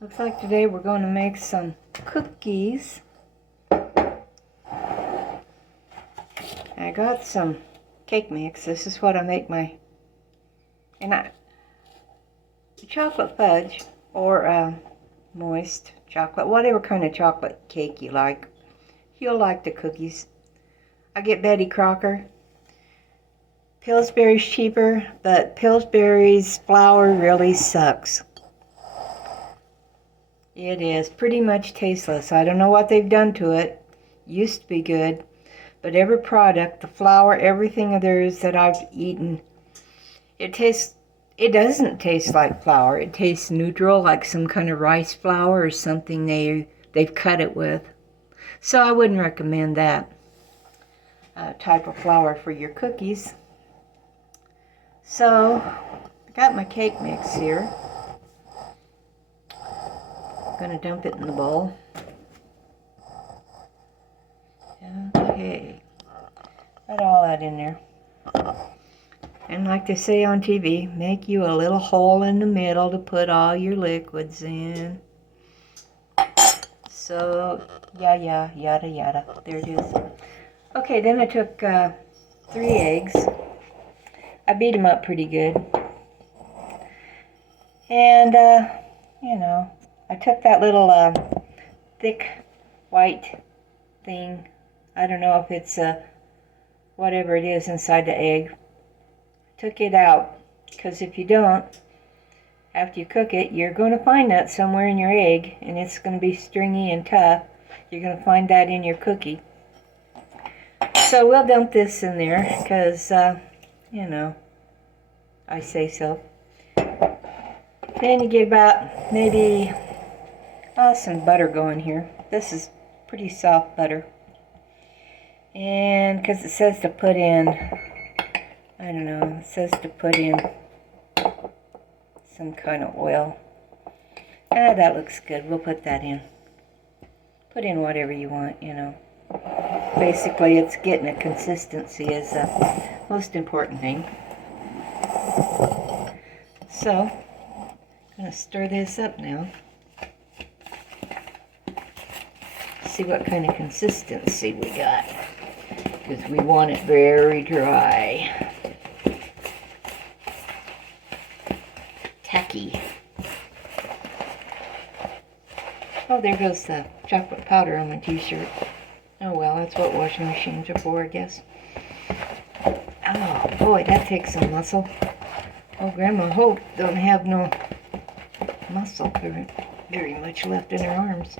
Looks like today we're going to make some cookies. I got some cake mix. This is what I make my, chocolate fudge or moist chocolate, whatever kind of chocolate cake you like. You'll like the cookies. I get Betty Crocker. Pillsbury's cheaper, but Pillsbury's flour really sucks. It is pretty much tasteless. I don't know what they've done to it. Used to be good, but every product, the flour, everything of theirs that I've eaten, it doesn't taste like flour. It tastes neutral, like some kind of rice flour or something they've cut it with. So I wouldn't recommend that type of flour for your cookies. So I got my cake mix here. I'm going to dump it in the bowl. Okay, put all that in there. And like they say on TV, make you a little hole in the middle to put all your liquids in. So, yada yada. There it is. Okay, then I took 3 eggs. I beat them up pretty good. And, I took that little thick white thing. I don't know if it's whatever it is inside the egg. Took it out, because if you don't, after you cook it, you're going to find that somewhere in your egg, and it's going to be stringy and tough. You're going to find that in your cookie. So we'll dump this in there, because, I say so. Then you get about maybe some butter going here. This is pretty soft butter. And because it says to put in, I don't know, it says to put in some kind of oil. That looks good. We'll put that in. Put in whatever you want, Basically, it's getting a consistency is the most important thing. So, I'm going to stir this up now. See what kind of consistency we got, because we want it very dry. Tacky. Oh, there goes the chocolate powder on my t-shirt. Oh well, that's what washing machines are for, I guess. Oh boy, that takes some muscle. Oh, Grandma Hope don't have no muscle very much left in her arms.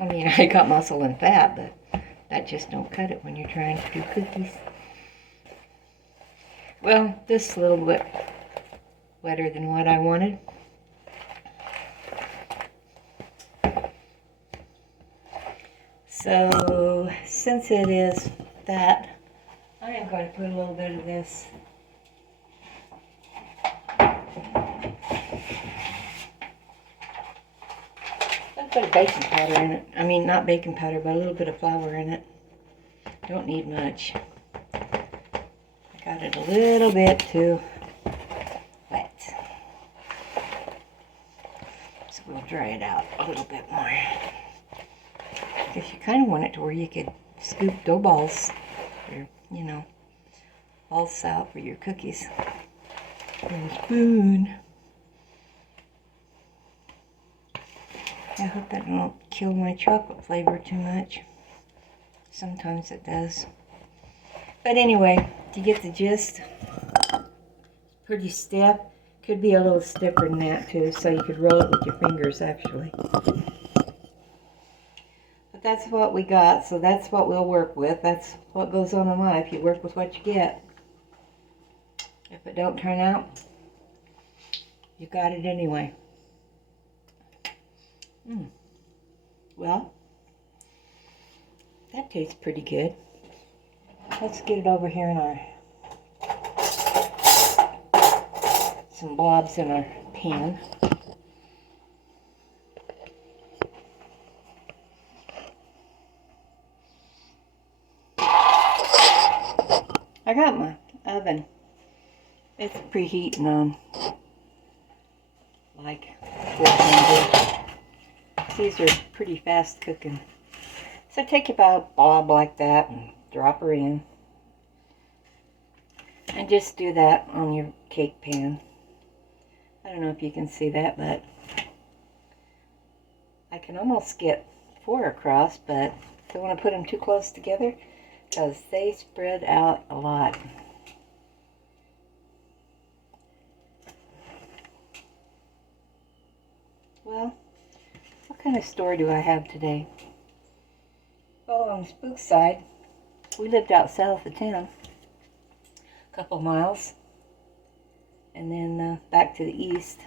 I mean, I got muscle and fat, but that just don't cut it when you're trying to do cookies. Well, this is a little bit wetter than what I wanted. So, since it is that, I am going to put a little bit of this put a baking powder in it. I mean, not baking powder, but a little bit of flour in it. Don't need much. I got it a little bit too wet. So we'll dry it out a little bit more. Because you kind of want it to where you could scoop dough balls, or, balls out for your cookies. And a spoon. I hope that won't kill my chocolate flavor too much. Sometimes it does. But anyway, to get the gist, pretty stiff. Could be a little stiffer than that too, so you could roll it with your fingers actually. But that's what we got, so that's what we'll work with. That's what goes on in life. You work with what you get. If it don't turn out, you got it anyway. Well, that tastes pretty good. Let's get it over here in some blobs in our pan. I got my oven. It's preheating on like 400. These are pretty fast cooking. So take about a blob like that and drop her in. And just do that on your cake pan. I don't know if you can see that, but I can almost get 4 across, but don't want to put them too close together because they spread out a lot. Well, what kind of story do I have today? Well, on the spook side, we lived out south of town, a couple miles, and then back to the east.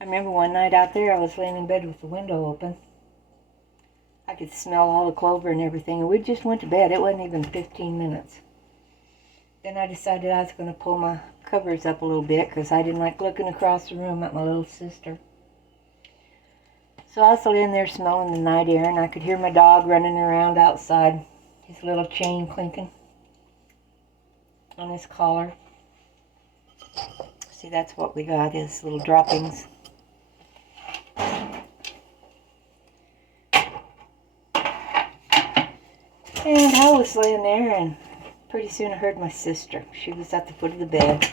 I remember one night out there, I was laying in bed with the window open. I could smell all the clover and everything, and we just went to bed. It wasn't even 15 minutes. Then I decided I was going to pull my covers up a little bit because I didn't like looking across the room at my little sister. So I was laying there smelling the night air, and I could hear my dog running around outside, his little chain clinking on his collar. See, that's what we got, his little droppings. And I was laying there, and pretty soon I heard my sister. She was at the foot of the bed,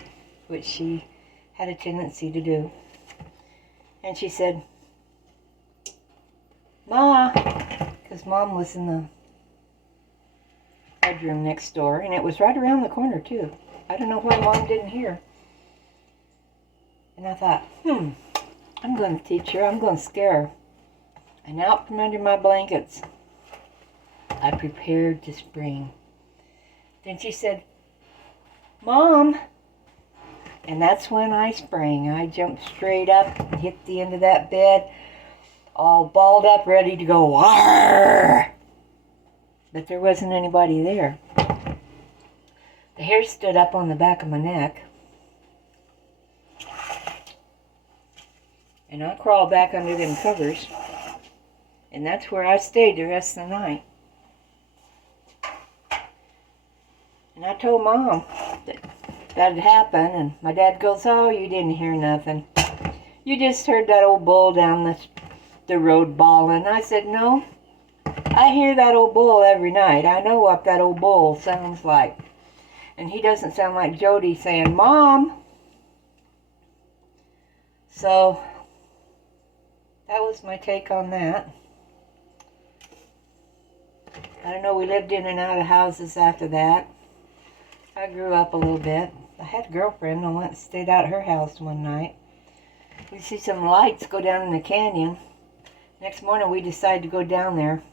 which she had a tendency to do. And she said, "Ma," because Mom was in the bedroom next door, and it was right around the corner, too. I don't know why Mom didn't hear. And I thought, I'm going to teach her. I'm going to scare her. And out from under my blankets, I prepared to spring. Then she said, "Mom." And that's when I sprang. I jumped straight up and hit the end of that bed, all balled up, ready to go, "Arr!" But there wasn't anybody there. The hair stood up on the back of my neck. And I crawled back under them covers. And that's where I stayed the rest of the night. And I told Mom that had happened, and my dad goes, "Oh, you didn't hear nothing. You just heard that old bull down the road bawling." I said, "No, I hear that old bull every night. I know what that old bull sounds like. And he doesn't sound like Jody saying, 'Mom.'" So that was my take on that. I don't know, we lived in and out of houses after that. I grew up a little bit. I had a girlfriend. I went and stayed out at her house one night. We see some lights go down in the canyon. Next morning we decided to go down there.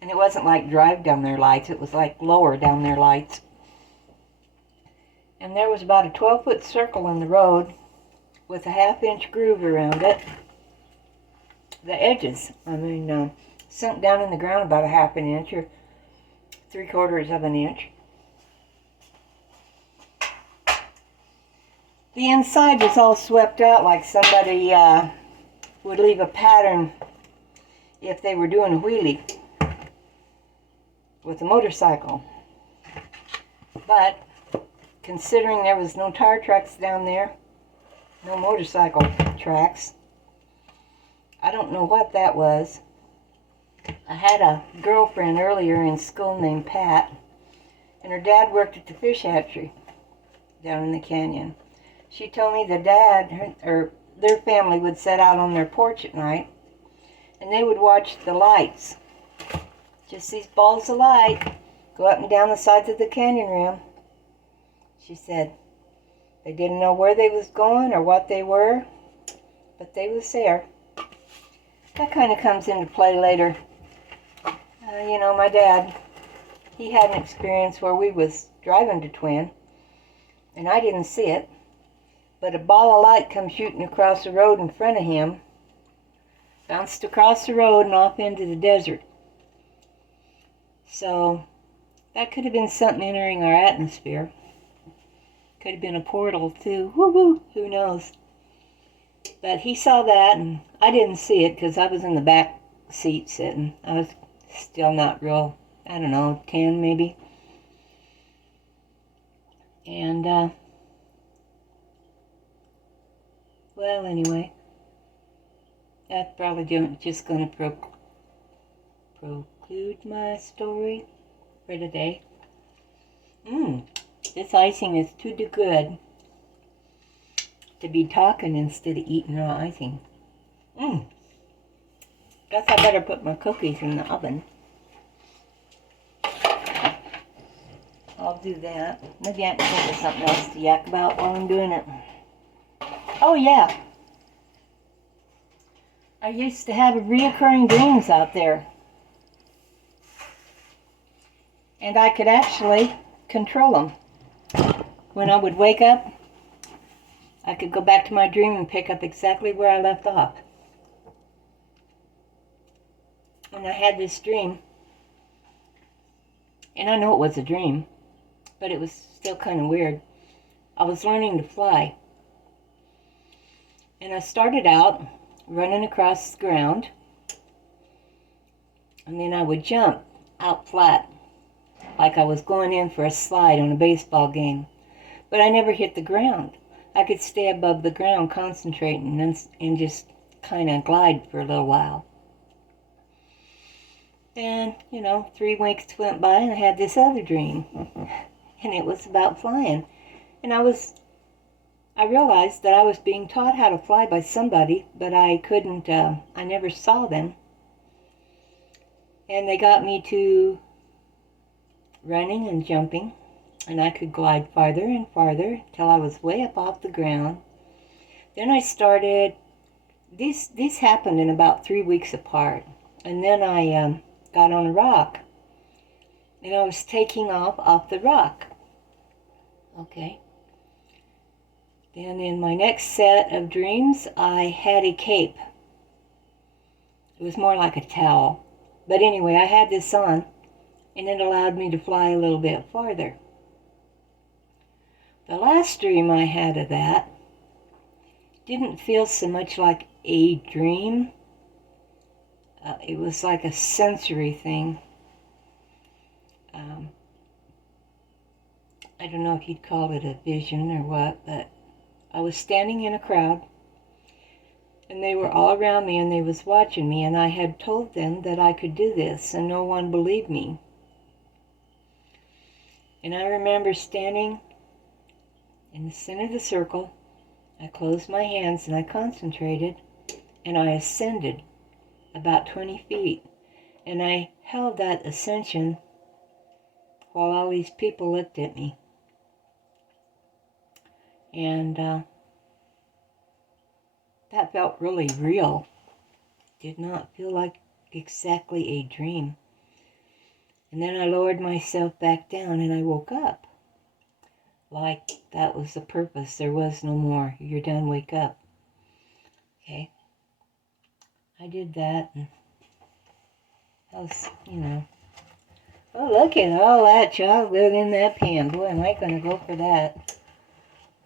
And it wasn't like drive down there lights. It was like lower down there lights. And there was about a 12-foot circle in the road with a half-inch groove around it. The edges, sunk down in the ground about a half an inch or 3/4 of an inch. The inside was all swept out like somebody would leave a pattern if they were doing a wheelie with a motorcycle. But considering there was no tire tracks down there, no motorcycle tracks, I don't know what that was. I had a girlfriend earlier in school named Pat, and her dad worked at the fish hatchery down in the canyon. She told me the dad, or their family, would sit out on their porch at night, and they would watch the lights. Just these balls of light go up and down the sides of the canyon rim. She said they didn't know where they was going or what they were, but they was there. That kind of comes into play later. My dad, he had an experience where we was driving to Twin, and I didn't see it, but a ball of light come shooting across the road in front of him, bounced across the road and off into the desert. So that could have been something entering our atmosphere. Could have been a portal too. Woo-woo, who knows? But he saw that, and I didn't see it because I was in the back seat sitting. I was still not real, 10 maybe. And, well, anyway. That's probably just going to preclude my story for today. This icing is too good to be talking instead of eating raw icing. Guess I better put my cookies in the oven. I'll do that. Maybe I can think of something else to yak about while I'm doing it. Oh yeah. I used to have reoccurring dreams out there. And I could actually control them. When I would wake up, I could go back to my dream and pick up exactly where I left off. And I had this dream, and I know it was a dream, but it was still kind of weird. I was learning to fly. And I started out running across the ground, and then I would jump out flat, like I was going in for a slide on a baseball game. But I never hit the ground. I could stay above the ground concentrating and just kind of glide for a little while. And, 3 weeks went by and I had this other dream. And it was about flying. And I realized that I was being taught how to fly by somebody, but I couldn't, I never saw them. And they got me to running and jumping, and I could glide farther and farther till I was way up off the ground. Then I started, these happened in about 3 weeks apart, and then I got on a rock, and I was taking off the rock. Okay. Then in my next set of dreams, I had a cape. It was more like a towel. But anyway, I had this on, and it allowed me to fly a little bit farther. The last dream I had of that didn't feel so much like a dream. It was like a sensory thing. I don't know if you'd call it a vision or what, but I was standing in a crowd, and they were all around me, and they was watching me, and I had told them that I could do this, and no one believed me. And I remember standing in the center of the circle. I closed my hands, and I concentrated, and I ascended about 20 feet. And I held that ascension while all these people looked at me. And that felt really real. Did not feel like exactly a dream. And then I lowered myself back down and I woke up. Like that was the purpose. There was no more. You're done, wake up. Okay. I did that. And I was, Oh, look at all that chocolate in that pan. Boy, am I going to go for that.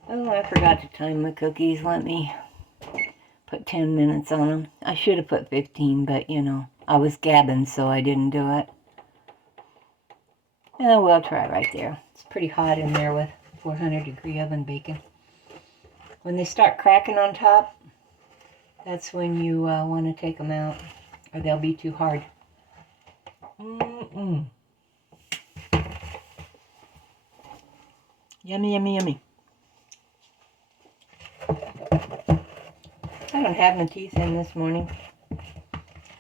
Oh, I forgot to time my cookies. Let me put 10 minutes on them. I should have put 15, but, I was gabbing, so I didn't do it. Oh, we'll try right there. It's pretty hot in there with 400-degree oven bacon. When they start cracking on top, that's when you want to take them out, or they'll be too hard. Yummy, yummy, yummy. I don't have my teeth in this morning,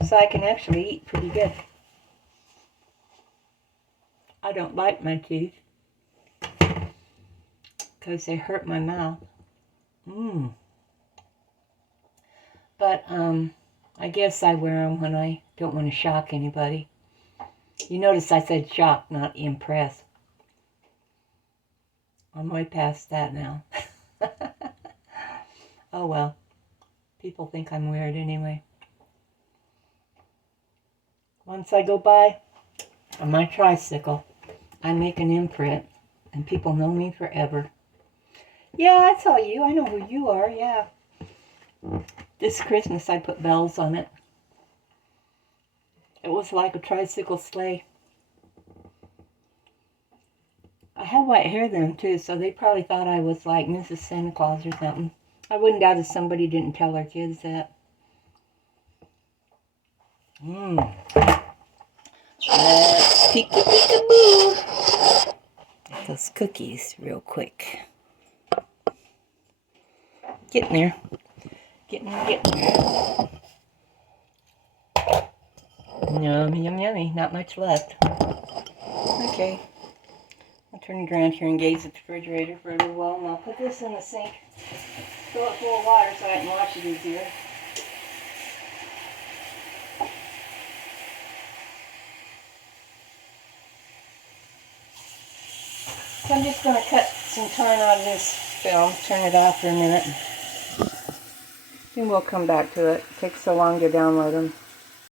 so I can actually eat pretty good. I don't like my teeth because they hurt my mouth. But I guess I wear them when I don't want to shock anybody. You notice I said shock, not impress. I'm way past that now. Oh well. People think I'm weird anyway. Once I go by on my tricycle, I make an imprint, and people know me forever. Yeah, I saw you. I know who you are, yeah. This Christmas I put bells on it. It was like a tricycle sleigh. I had white hair then, too, so they probably thought I was like Mrs. Santa Claus or something. I wouldn't doubt if somebody didn't tell their kids that. Let's peek-a-boo. Get those cookies real quick. Getting there. Getting there. Yummy, yummy, yummy. Not much left. Okay. I'll turn it around here and gaze at the refrigerator for a little while, and I'll put this in the sink. Fill it full of water so I can wash it easier. So I'm just going to cut some time out of this film, turn it off for a minute. And we'll come back to it. It takes so long to download them.